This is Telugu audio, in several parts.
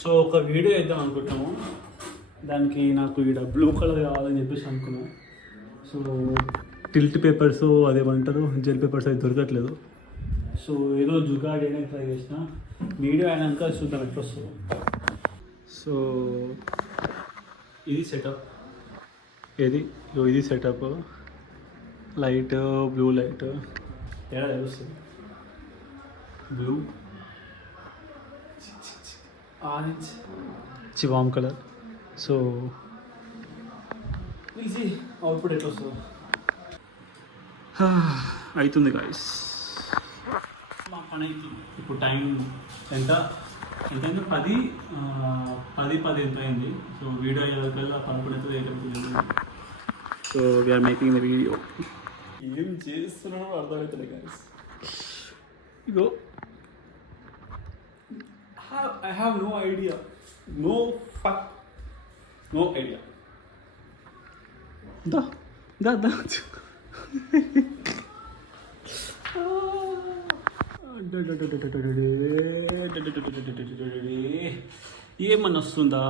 సో ఒక వీడియో వేద్దాం అనుకుంటాము. దానికి నాకు ఇక్కడ బ్లూ కలర్ కావాలని చెప్పేసి అనుకున్నాను. సో టిల్ట్ పేపర్స్ అదేమంటారు జెల్ పేపర్స్ అది దొరకట్లేదు. సో ఏదో జుగాడ్ అయినా ట్రై చేసిన. వీడియో అయినాక చూద్దాం ఎట్లా వస్తుందో. సో ఇది సెటప్, ఇది సెటప్. లైట్ బ్లూ లైట్ ఎలా తెలుస్తుంది? బ్లూ ఆరెంజ్ చివామ్ కలర్. సో ఈజీ అవుట్పుట్ ఎట్లా వస్తుందో అవుతుంది గాయస్. మా పని అవుతుంది. ఇప్పుడు టైం ఎంత ఎంతైంది? 10 ఎంత అయింది. సో వీడియో అయ్యేకల్లా 11 అవుతుంది, 8 అవుతుంది. So we're making the video. ఏం చేస్తున్నాడో అర్థమవుతుంది గాయస్. ఇగో I have no idea. No idea. Da. ఏమన్నా వస్తుందా?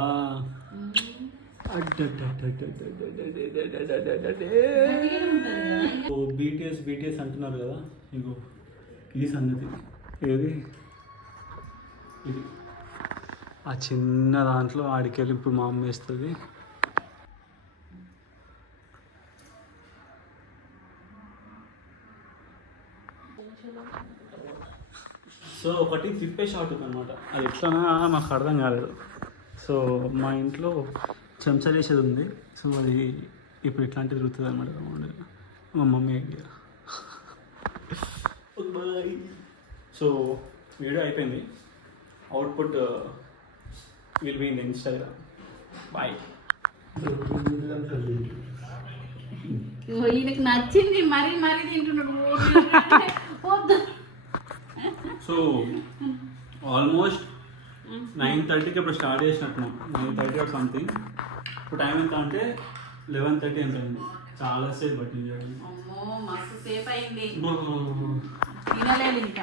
బీటీఎస్ అంటున్నారు కదా. ఇంకో ఇది సంగతి. ఏది ఇది ఆ చిన్న దాంట్లో ఆడికెళ్ళి ఇప్పుడు మా అమ్మ వేస్తుంది. సో ఒకటి తిప్పే షాట్ ఉందన్నమాట. అది ఎట్లానా మాకు అర్థం కాలేదు. సో మా ఇంట్లో చెంచా చేసేది ఉంది. సో అది ఇప్పుడు ఇట్లాంటివి తిరుగుతుంది అనమాట. మా mummy idea. Bye. So video అయిపోయింది. Output will be in Instagram. Bye. ఈయనకు నచ్చింది మరీ తింటున్నాడు. సో ఆల్మోస్ట్ 9:30కి ఇప్పుడు స్టార్ట్ చేసినట్టున్నాం. 9:30 ఆర్ సంథింగ్. ఇప్పుడు టైం ఎంత అంటే 11:30 ఎంత అయింది. చాలా సేపు పట్టింది. అమ్మో మస్తు సేపు అయింది. తినలేదు ఇంకా.